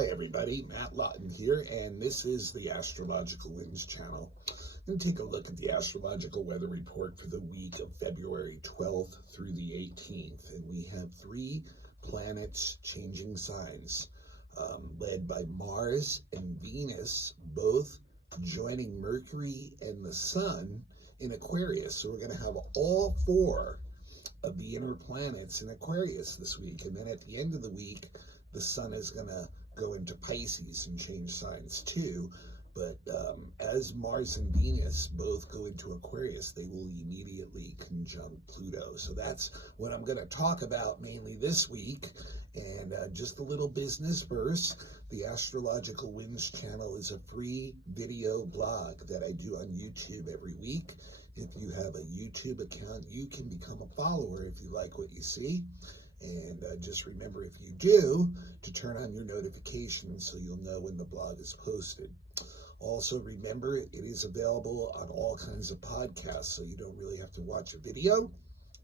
Hi everybody, Matt Lawton here, and this is the Astrological Winds channel. I'm going to take a look at the astrological weather report for the week of February 12th through the 18th, and we have 3 planets changing signs, led by Mars and Venus, both joining Mercury and the Sun in Aquarius. So we're going to have all 4 of the inner planets in Aquarius this week, and then at the end of the week, the Sun is going to go into Pisces and change signs too. But as Mars and Venus both go into Aquarius, they will immediately conjunct Pluto. So that's what I'm going to talk about mainly this week. And just a little business first. The Astrological Winds channel is a free video blog that I do on YouTube every week. If you have a YouTube account, you can become a follower if you like what you see. And just remember, if you do, to turn on your notifications so you'll know when the blog is posted. Also, remember, it is available on all kinds of podcasts, so you don't really have to watch a video.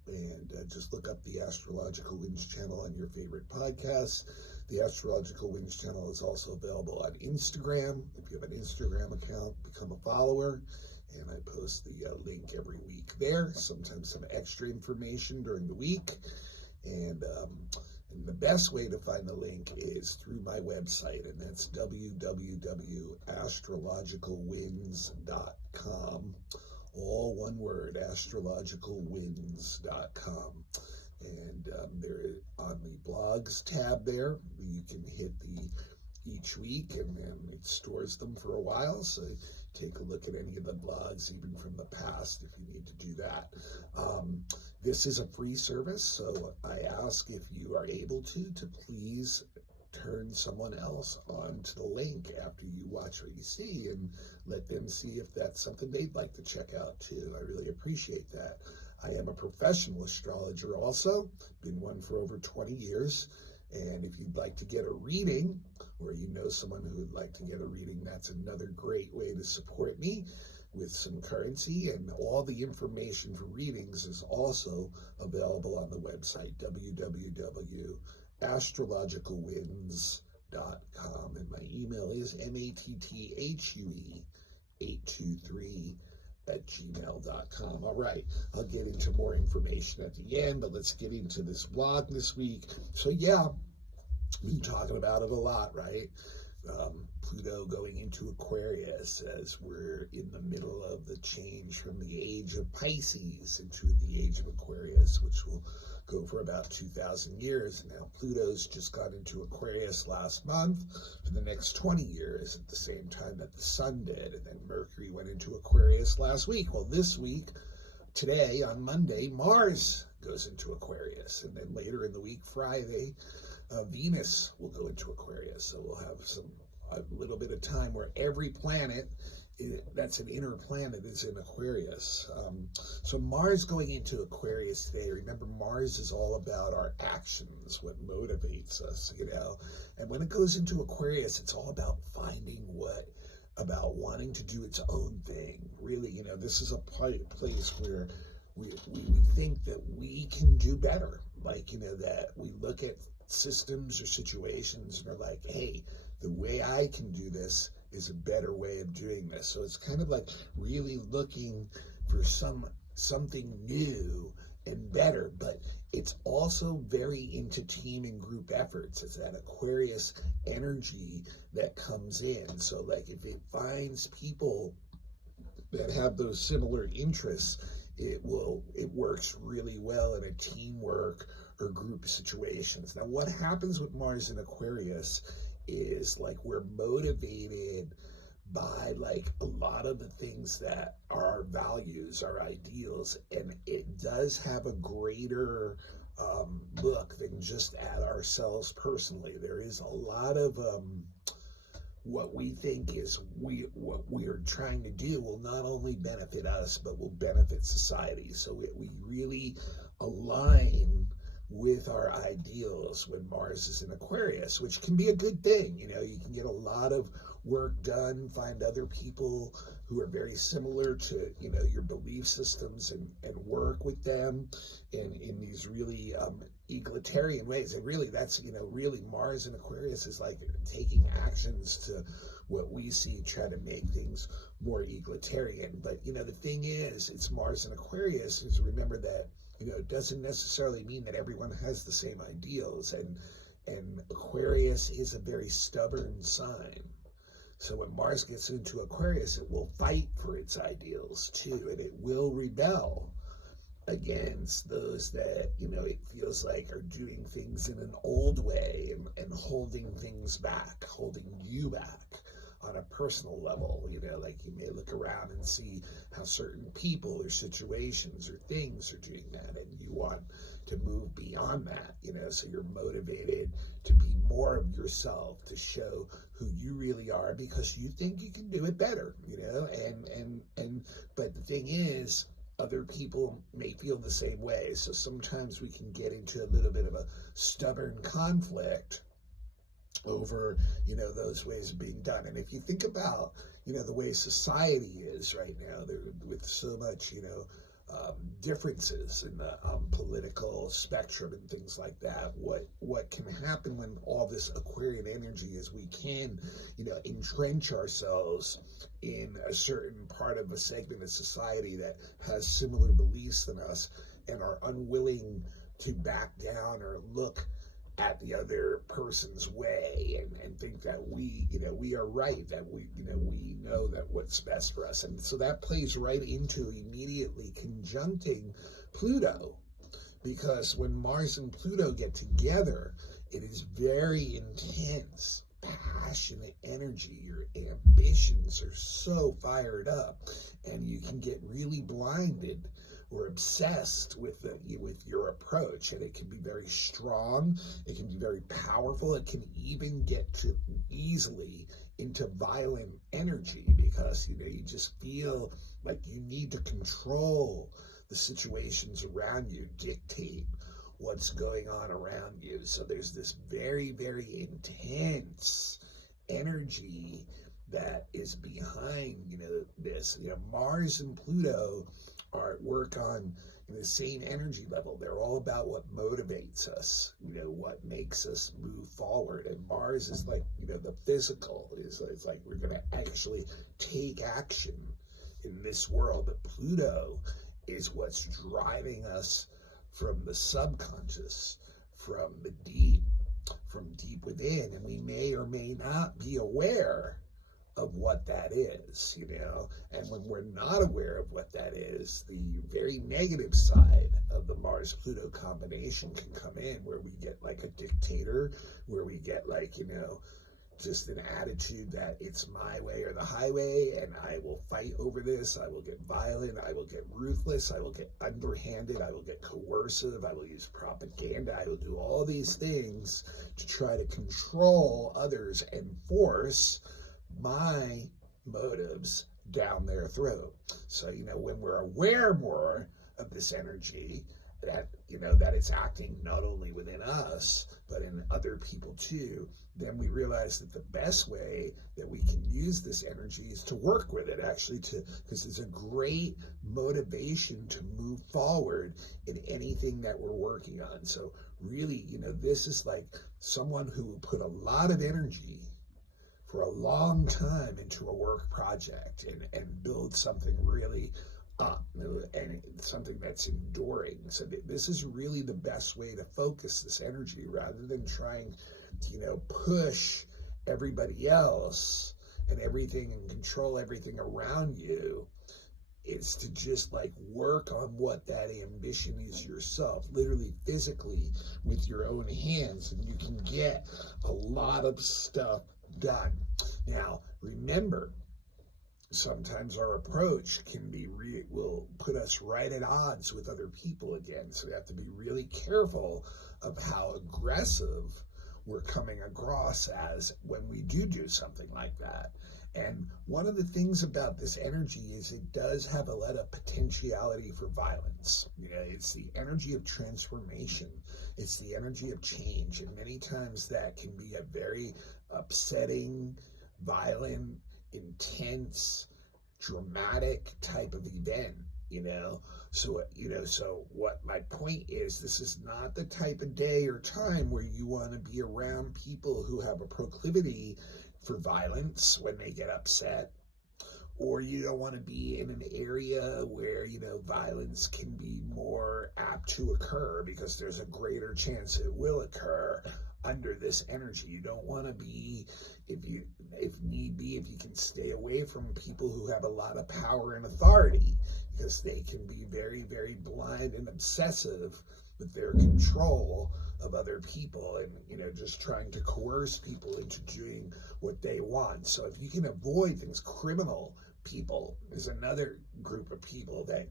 And just look up the Astrological Winds channel on your favorite podcast. The Astrological Winds channel is also available on Instagram. If you have an Instagram account, become a follower. And I post the link every week there, sometimes some extra information during the week. And the best way to find the link is through my website, and that's www.astrologicalwinds.com. All one word, astrologicalwinds.com. And there on the blogs tab there, you can hit each week, and then it stores them for a while. So take a look at any of the blogs, even from the past, if you need to do that. This is a free service, so I ask, if you are able to please turn someone else on to the link after you watch what you see, and let them see if that's something they'd like to check out too. I really appreciate that. I am a professional astrologer also, been one for over 20 years. And if you'd like to get a reading, or you know someone who would like to get a reading, that's another great way to support me with some currency. And all the information for readings is also available on the website, www.astrologicalwinds.com. And my email is matthtue823@gmail.com. All right, I'll get into more information at the end, but let's get into this blog this week. So yeah, we've been talking about it a lot, right? Pluto going into Aquarius as we're in the middle of the change from the age of Pisces into the age of Aquarius, which will go for about 2,000 years. Now, Pluto's just got into Aquarius last month for the next 20 years at the same time that the Sun did. And then Mercury went into Aquarius last week. Well, this week, today, on Monday, Mars goes into Aquarius. And then later in the week, Friday, Venus will go into Aquarius. So we'll have a little bit of time where every planet that's an inner planet is in Aquarius. So Mars going into Aquarius today, remember, Mars is all about our actions, what motivates us, you know. And when it goes into Aquarius, it's all about about wanting to do its own thing. Really, you know, this is a place where we think that we can do better. Like, you know, that we look at systems or situations and are like, hey, the way I can do this is a better way of doing this. So it's kind of like really looking for something new and better, but it's also very into team and group efforts. It's that Aquarius energy that comes in. So like if it finds people that have those similar interests, it works really well in a teamwork or group situations. Now, what happens with Mars in Aquarius is like we're motivated by like a lot of the things that are our values, our ideals, and it does have a greater look than just at ourselves personally. There is a lot of what we think is what we are trying to do will not only benefit us, but will benefit society. So we really align with our ideals when Mars is in Aquarius, which can be a good thing. You know, you can get a lot of work done, find other people who are very similar to, your belief systems, and work with them in these really egalitarian ways. And really, that's, really Mars in Aquarius is like taking actions to what we see, try to make things more egalitarian. But, the thing is, it's Mars in Aquarius, is remember that, it doesn't necessarily mean that everyone has the same ideals. And Aquarius is a very stubborn sign. So when Mars gets into Aquarius, it will fight for its ideals too, and it will rebel against those that, it feels like are doing things in an old way and holding things back, holding you back on a personal level. Like you may look around and see how certain people or situations or things are doing that, and you want to move beyond that, so you're motivated to be more of yourself, to show who you really are, because you think you can do it better, but the thing is, other people may feel the same way. So sometimes we can get into a little bit of a stubborn conflict over, those ways of being done. And if you think about, the way society is right now, with so much, differences in the political spectrum and things like that, what can happen when all this Aquarian energy is, we can, entrench ourselves in a certain part of a segment of society that has similar beliefs than us and are unwilling to back down or look at the other person's way and think that we are right, that we know that what's best for us. And so that plays right into immediately conjuncting Pluto, because when Mars and Pluto get together, it is very intense, passionate energy. Your ambitions are so fired up, and you can get really blinded or obsessed with your approach, and it can be very strong, it can be very powerful, it can even get to easily into violent energy, because you just feel like you need to control the situations around you, dictate what's going on around you. So there's this very, very intense energy that is behind this. Mars and Pluto are at work on the same energy level. They're all about what motivates us, what makes us move forward. And Mars is like, the physical. It's like we're going to actually take action in this world. But Pluto is what's driving us from the subconscious, from the deep, from deep within. And we may or may not be aware of what that is, and when we're not aware of what that is, the very negative side of the Mars-Pluto combination can come in, where we get like a dictator, where we get like, just an attitude that it's my way or the highway, and I will fight over this, I will get violent, I will get ruthless, I will get underhanded, I will get coercive, I will use propaganda, I will do all these things to try to control others and force my motives down their throat. So, when we're aware more of this energy, that, that it's acting not only within us, but in other people too, then we realize that the best way that we can use this energy is to work with it, actually, because it's a great motivation to move forward in anything that we're working on. So really, this is like someone who put a lot of energy for a long time into a work project and build something really up, and something that's enduring. So this is really the best way to focus this energy, rather than trying to, push everybody else and everything and control everything around you. It's to just like work on what that ambition is yourself, literally physically with your own hands, and you can get a lot of stuff done. Now, remember, sometimes our approach will put us right at odds with other people again. So we have to be really careful of how aggressive we're coming across as when we do something like that. And one of the things about this energy is it does have a lot of potentiality for violence. It's the energy of transformation. It's the energy of change. And many times that can be a very upsetting, violent, intense, dramatic type of event, so what my point is, this is not the type of day or time where you want to be around people who have a proclivity for violence when they get upset, or you don't want to be in an area where, violence can be more apt to occur because there's a greater chance it will occur under this energy. You don't want to be, if need be, if you can stay away from people who have a lot of power and authority, because they can be very, very blind and obsessive with their control of other people, and just trying to coerce people into doing what they want. So if you can avoid things, criminal people is another group of people that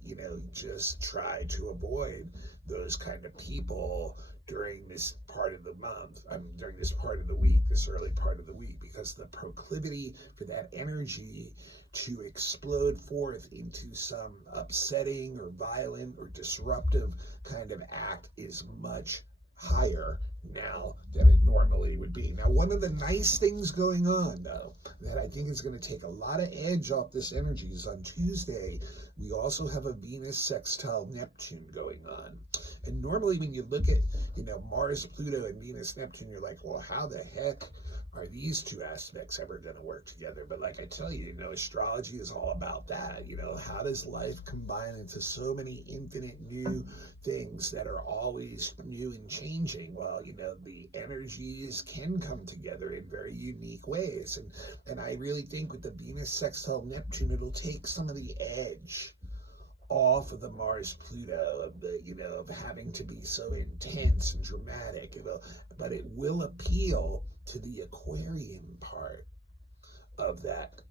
just try to avoid those kind of people during this part of the month, during this part of the week, this early part of the week, because the proclivity for that energy to explode forth into some upsetting or violent or disruptive kind of act is much higher now than it normally would be. Now, one of the nice things going on, though, that I think is going to take a lot of edge off this energy is on Tuesday, we also have a Venus sextile Neptune going on. And normally when you look at, Mars, Pluto, and Venus, Neptune, you're like, well, how the heck are these two aspects ever going to work together? But like I tell you, astrology is all about that. How does life combine into so many infinite new things that are always new and changing? Well, the energies can come together in very unique ways. And I really think with the Venus sextile Neptune, it'll take some of the edge off of the Mars Pluto of the of having to be so intense and dramatic, but it will appeal to the Aquarian part of that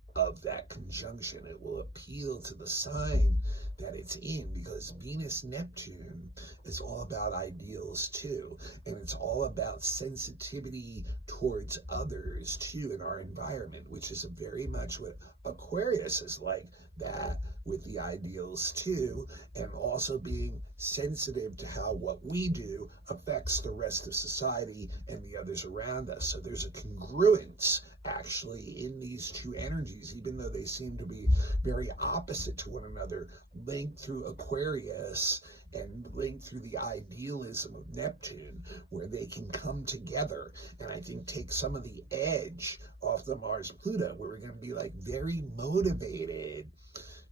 conjunction. It will appeal to the sign that it's in, because Venus Neptune is all about ideals too, and it's all about sensitivity towards others too in our environment, which is very much what Aquarius is like, that with the ideals too, and also being sensitive to how what we do affects the rest of society and the others around us. So there's a congruence actually in these two energies, even though they seem to be very opposite to one another, linked through Aquarius and linked through the idealism of Neptune, where they can come together and I think take some of the edge off the Mars Pluto, where we're going to be like very motivated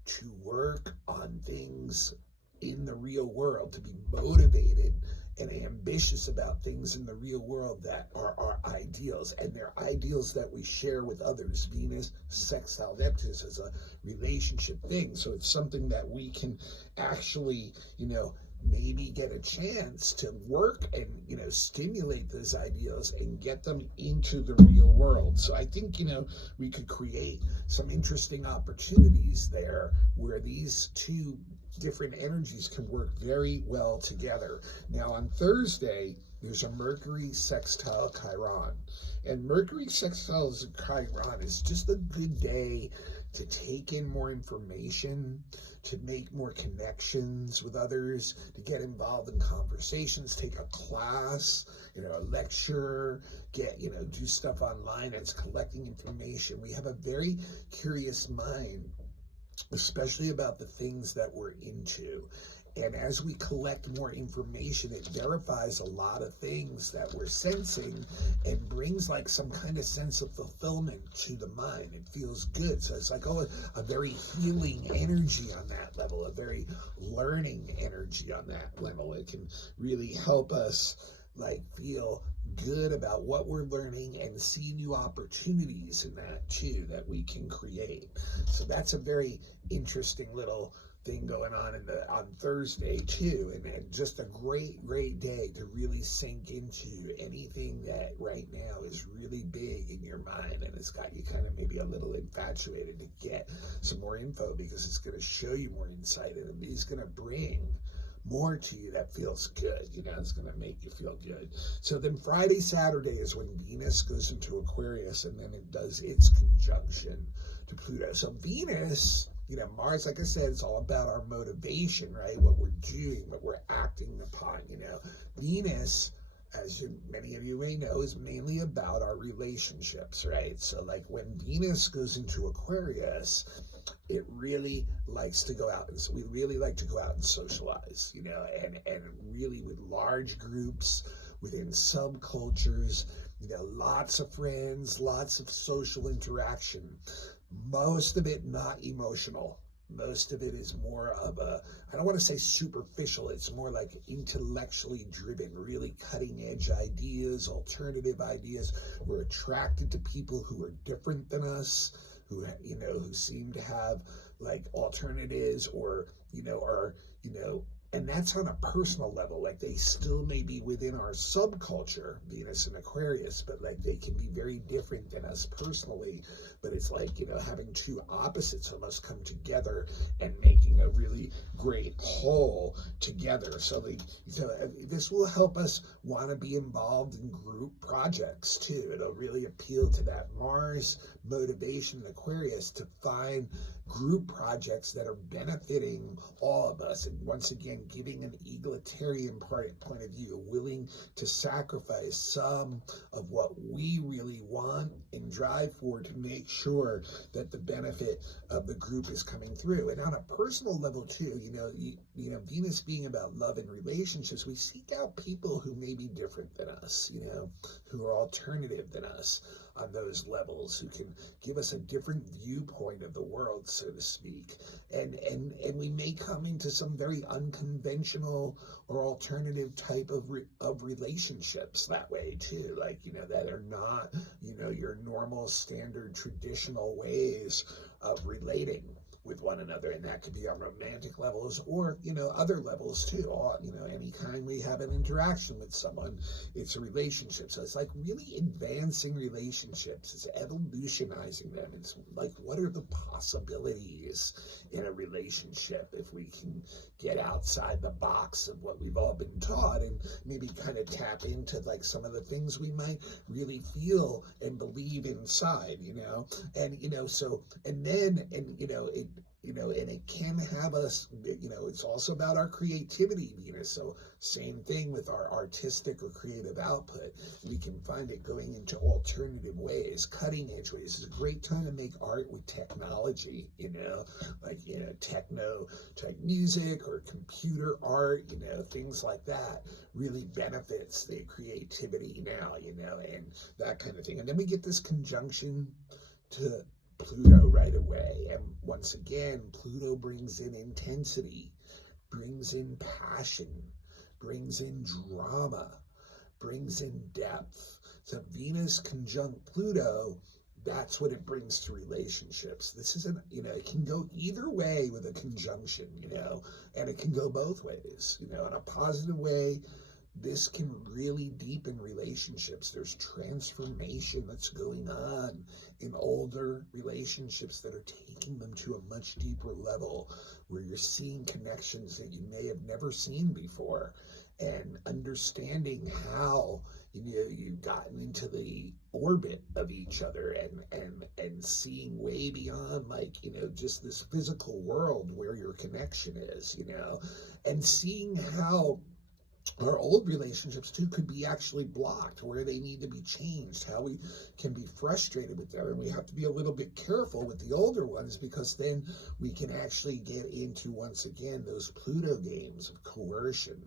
to work on things in the real world, to be motivated and ambitious about things in the real world that are our ideals, and they're ideals that we share with others. Venus sextile Neptune is a relationship thing, so it's something that we can actually, maybe get a chance to work and, stimulate those ideals and get them into the real world. So I think, we could create some interesting opportunities there where these two different energies can work very well together. Now on Thursday, there's a Mercury sextile Chiron. And Mercury sextile Chiron is just a good day to take in more information, to make more connections with others, to get involved in conversations, take a class, a lecture, do stuff online that's collecting information. We have a very curious mind, especially about the things that we're into. And as we collect more information, it verifies a lot of things that we're sensing and brings like some kind of sense of fulfillment to the mind. It feels good. So it's like, a very healing energy on that level, a very learning energy on that level. It can really help us feel good about what we're learning and see new opportunities in that too that we can create. So that's a very interesting little thing going on on Thursday too, and just a great day to really sink into anything that right now is really big in your mind and it's got you kind of maybe a little infatuated, to get some more info, because it's going to show you more insight and it's going to bring more to you that feels good. It's going to make you feel good. So then Friday, Saturday is when Venus goes into Aquarius, and then it does its conjunction to Pluto. So Venus, Mars, like I said, it's all about our motivation, right? What we're doing, what we're acting upon, Venus as many of you may know, is mainly about our relationships, right? So like when Venus goes into Aquarius, it really likes to go out, and so we really like to go out and socialize, and really with large groups, within subcultures, lots of friends, lots of social interaction, most of it not emotional. Most of it is more of I don't want to say superficial, it's more like intellectually driven, really cutting edge ideas, alternative ideas. We're attracted to people who are different than us, who seem to have like alternatives, or, and that's on a personal level. Like they still may be within our subculture, Venus and Aquarius, but like they can be very different than us personally. But it's like, having two opposites almost come together and making a really great whole together. So this will help us want to be involved in group projects too. It'll really appeal to that Mars motivation in Aquarius to find group projects that are benefiting all of us, and once again giving an egalitarian point of view, willing to sacrifice some of what we really want and drive for to make sure that the benefit of the group is coming through. And on a personal level too, Venus being about love and relationships, we seek out people who may be different than us, who are alternative than us on those levels, who can give us a different viewpoint of the world, so to speak. And we may come into some very unconventional or alternative type of relationships that way too, like, that are not, your normal standard traditional ways of relating with one another. And that could be on romantic levels or, other levels too. Anytime we have an interaction with someone, it's a relationship. So it's like really advancing relationships. It's evolutionizing them. It's like, what are the possibilities in a relationship if we can get outside the box of what we've all been taught and maybe kind of tap into like some of the things we might really feel and believe inside, and it can have us, it's also about our creativity, Venus. So same thing with our artistic or creative output. We can find it going into alternative ways, cutting edge ways. It's a great time to make art with technology, techno type music or computer art, things like that really benefits the creativity now, and that kind of thing. And then we get this conjunction to Pluto right away. And once again, Pluto brings in intensity, brings in passion, brings in drama, brings in depth. So Venus conjunct Pluto, that's what it brings to relationships. This isn't, it can go either way with a conjunction, and it can go both ways, in a positive way. This can really deepen relationships. There's transformation that's going on in older relationships that are taking them to a much deeper level, where you're seeing connections that you may have never seen before, and understanding how you've gotten into the orbit of each other, and seeing way beyond just this physical world where your connection is, and seeing how our old relationships too could be actually blocked, where they need to be changed, how we can be frustrated with them. And we have to be a little bit careful with the older ones, because then we can actually get into, once again, those Pluto games of coercion,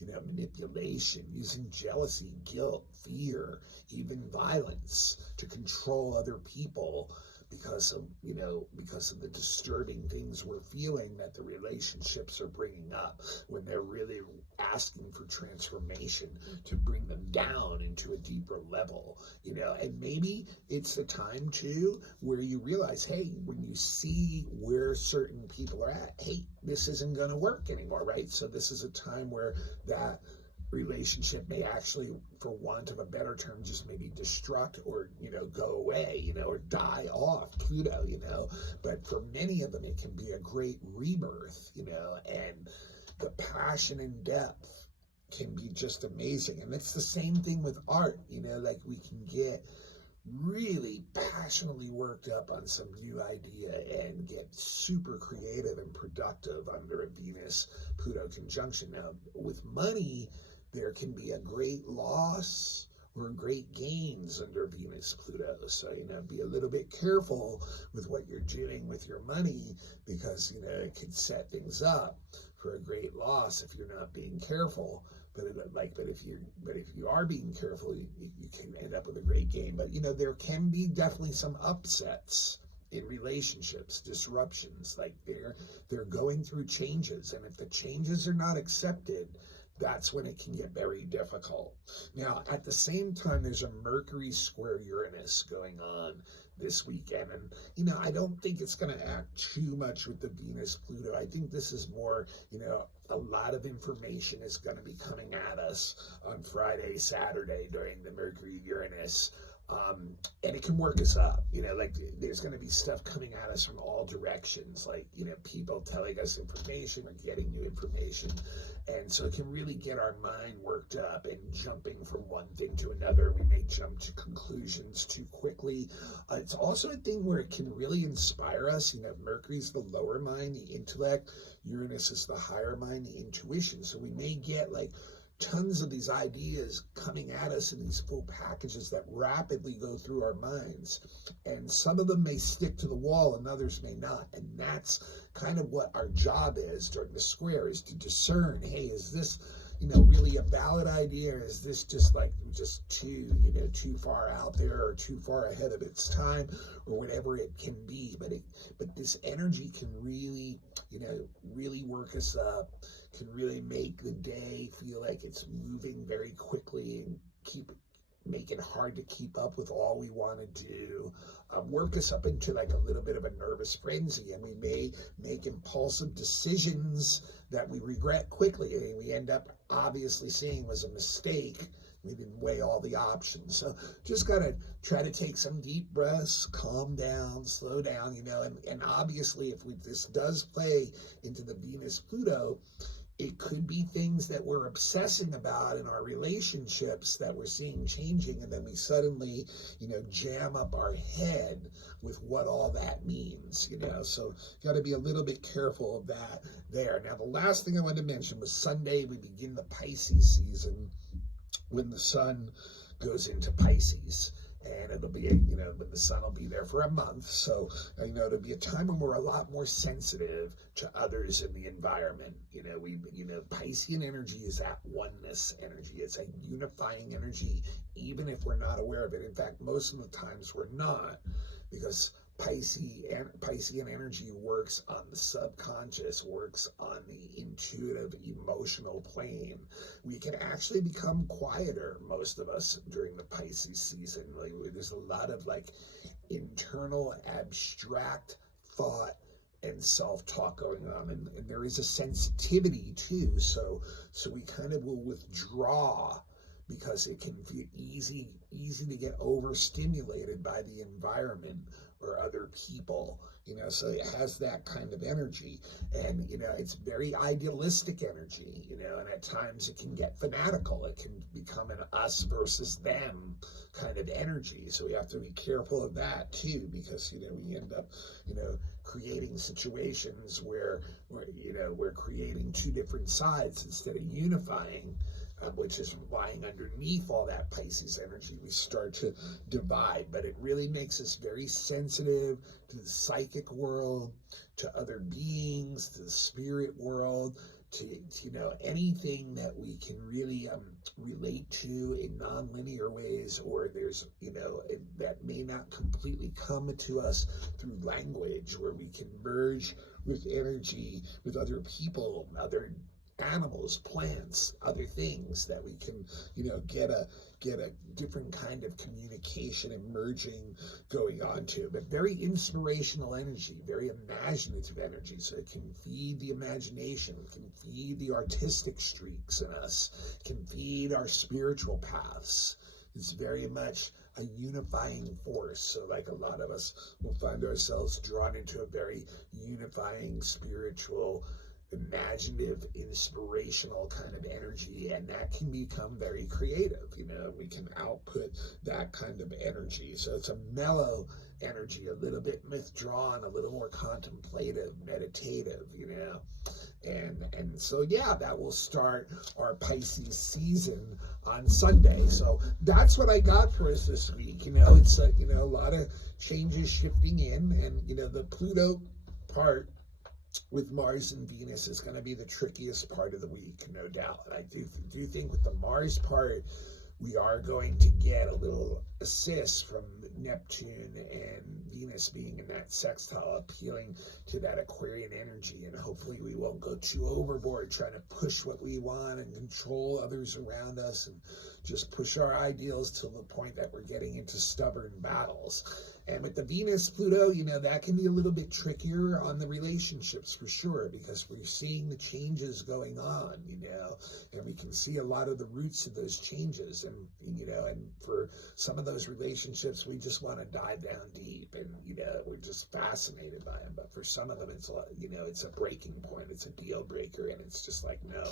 manipulation, using jealousy, guilt, fear, even violence to control other people, because of the disturbing things we're feeling that the relationships are bringing up, when they're really asking for transformation to bring them down into a deeper level, and maybe it's the time too where you realize, hey, when you see where certain people are at, hey, this isn't going to work anymore, right? So this is a time where that relationship may actually, for want of a better term, just maybe destruct or, go away, or die off, Pluto, but for many of them, it can be a great rebirth, and the passion and depth can be just amazing. And it's the same thing with art, like we can get really passionately worked up on some new idea and get super creative and productive under a Venus-Pluto conjunction. Now, with money, there can be a great loss or great gains under Venus Pluto. So, be a little bit careful with what you're doing with your money, because, it could set things up for a great loss if you're not being careful. But if you are being careful, you can end up with a great gain. But, there can be definitely some upsets in relationships, disruptions. Like they're going through changes, and if the changes are not accepted, that's when it can get very difficult. Now, at the same time, there's a Mercury square Uranus going on this weekend. And, I don't think it's going to act too much with the Venus Pluto. I think this is more, a lot of information is going to be coming at us on Friday, Saturday during the Mercury Uranus. And it can work us up, there's going to be stuff coming at us from all directions, like, people telling us information or getting new information. And so it can really get our mind worked up and jumping from one thing to another. We may jump to conclusions too quickly. It's also a thing where it can really inspire us. Mercury's the lower mind, the intellect. Uranus is the higher mind, the intuition. So we may get tons of these ideas coming at us in these full packages that rapidly go through our minds. And some of them may stick to the wall and others may not. And that's kind of what our job is during the square, is to discern, hey, is this, really a valid idea? Or is this just too far out there or too far ahead of its time, or whatever it can be? But this energy can really, really work us up, can really make the day feel like it's moving very quickly and make it hard to keep up with all we want to do, work us up into a little bit of a nervous frenzy, and we may make impulsive decisions that we regret quickly, and we end up obviously seeing was a mistake. We didn't weigh all the options. So just got to try to take some deep breaths, calm down, slow down, and obviously if this does play into the Venus Pluto, it could be things that we're obsessing about in our relationships that we're seeing changing, and then we suddenly, jam up our head with what all that means, So got to be a little bit careful of that there. Now, the last thing I wanted to mention was Sunday, we begin the Pisces season when the sun goes into Pisces. And it'll be, when the sun will be there for a month. So, it'll be a time when we're a lot more sensitive to others in the environment. Piscean energy is that oneness energy. It's a unifying energy, even if we're not aware of it. In fact, most of the times we're not, because Piscean energy works on the subconscious, works on the intuitive, emotional plane. We can actually become quieter, most of us, during the Pisces season. There's a lot of internal, abstract thought and self-talk going on, and there is a sensitivity too. So we kind of will withdraw, because it can be easy to get overstimulated by the environment or other people, so it has that kind of energy. And, it's very idealistic energy, and at times it can get fanatical. It can become an us versus them kind of energy. So we have to be careful of that too, because, we end up, creating situations where we're creating two different sides instead of unifying, which is lying underneath all that Pisces energy. We start to divide, but it really makes us very sensitive to the psychic world, to other beings, to the spirit world, to anything that we can really relate to in non-linear ways, or there's that may not completely come to us through language, where we can merge with energy with other people, other animals, plants, other things, that we can, get a different kind of communication and merging going on to. But very inspirational energy, very imaginative energy. So it can feed the imagination, it can feed the artistic streaks in us, it can feed our spiritual paths. It's very much a unifying force. So a lot of us will find ourselves drawn into a very unifying, spiritual, imaginative, inspirational kind of energy, and that can become very creative. We can output that kind of energy. So it's a mellow energy, a little bit withdrawn, a little more contemplative, meditative, and so yeah, that will start our Pisces season on Sunday. So that's what I got for us this week. It's a lot of changes shifting in, and the Pluto part with Mars and Venus is going to be the trickiest part of the week, no doubt. And I do think with the Mars part, we are going to get a little assist from Neptune and Venus being in that sextile, appealing to that Aquarian energy. And hopefully we won't go too overboard trying to push what we want and control others around us and just push our ideals to the point that we're getting into stubborn battles. And with the Venus Pluto, that can be a little bit trickier on the relationships for sure, because we're seeing the changes going on, and we can see a lot of the roots of those changes. And for some of those relationships, we just want to dive down deep, and, we're just fascinated by them. But for some of them, it's it's a breaking point, it's a deal breaker, and it's just like, no,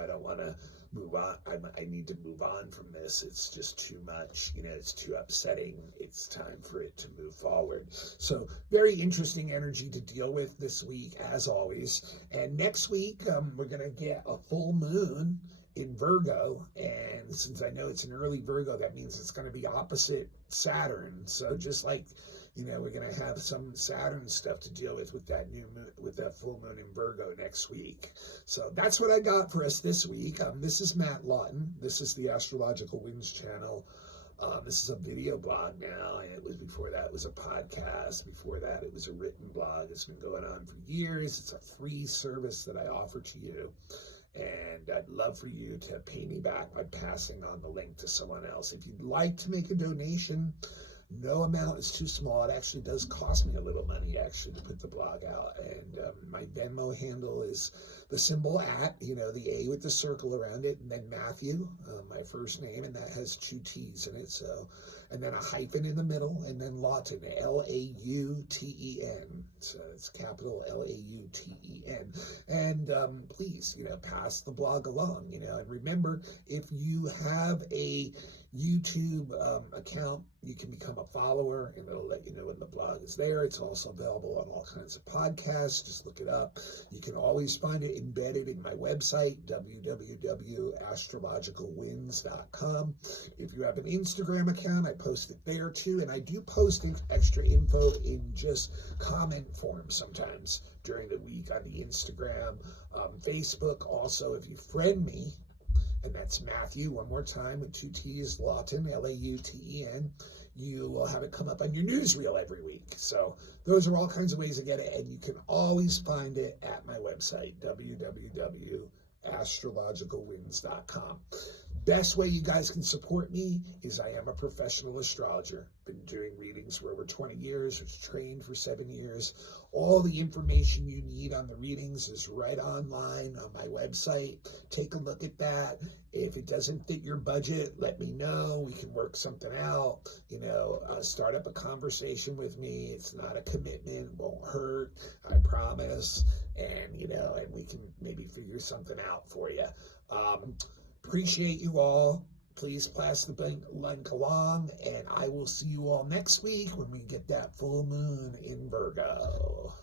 I don't want to move on. I need to move on from this. It's just too much, it's too upsetting. It's time for it to move forward. So very interesting energy to deal with this week, as always. And next week, we're going to get a full moon in Virgo, and since I know it's an early Virgo, that means it's going to be opposite Saturn. So just like, we're going to have some Saturn stuff to deal with that new moon, with that full moon in Virgo next week. So that's what I got for us this week. This is Matt Lawton. This is the Astrological Winds channel. This is a video blog now, and it was before that it was a podcast. Before that it was a written blog. It's been going on for years. It's a free service that I offer to you, and I'd love for you to pay me back by passing on the link to someone else. If you'd like to make a donation, no amount is too small. It actually does cost me a little money actually to put the blog out. And my Venmo handle is the symbol @ the A with the circle around it, and then Matthew, my first name, and that has 2 T's in it. So, and then a hyphen in the middle, and then Lawton, Lauten. So it's capital Lauten. And please, pass the blog along, and remember, if you have a YouTube account, you can become a follower, and it'll let you know when the blog is there. It's also available on all kinds of podcasts. Just look it up. You can always find it embedded in my website, www.astrologicalwinds.com. If you have an Instagram account, I post it there too, and I do post extra info in just comment form sometimes during the week on the Instagram, Facebook. Also, if you friend me, and that's Matthew, one more time, with 2 T's, Lawton, Lauten, you will have it come up on your newsreel every week. So those are all kinds of ways to get it, and you can always find it at my website, www.astrologicalwinds.com. Best way you guys can support me is I am a professional astrologer. Been doing readings for over 20 years, was trained for 7 years. All the information you need on the readings is right online on my website. Take a look at that. If it doesn't fit your budget, let me know. We can work something out. Start up a conversation with me. It's not a commitment. Won't hurt. I promise. And, and we can maybe figure something out for you. Appreciate you all. Please pass the link along, and I will see you all next week when we get that full moon in Virgo.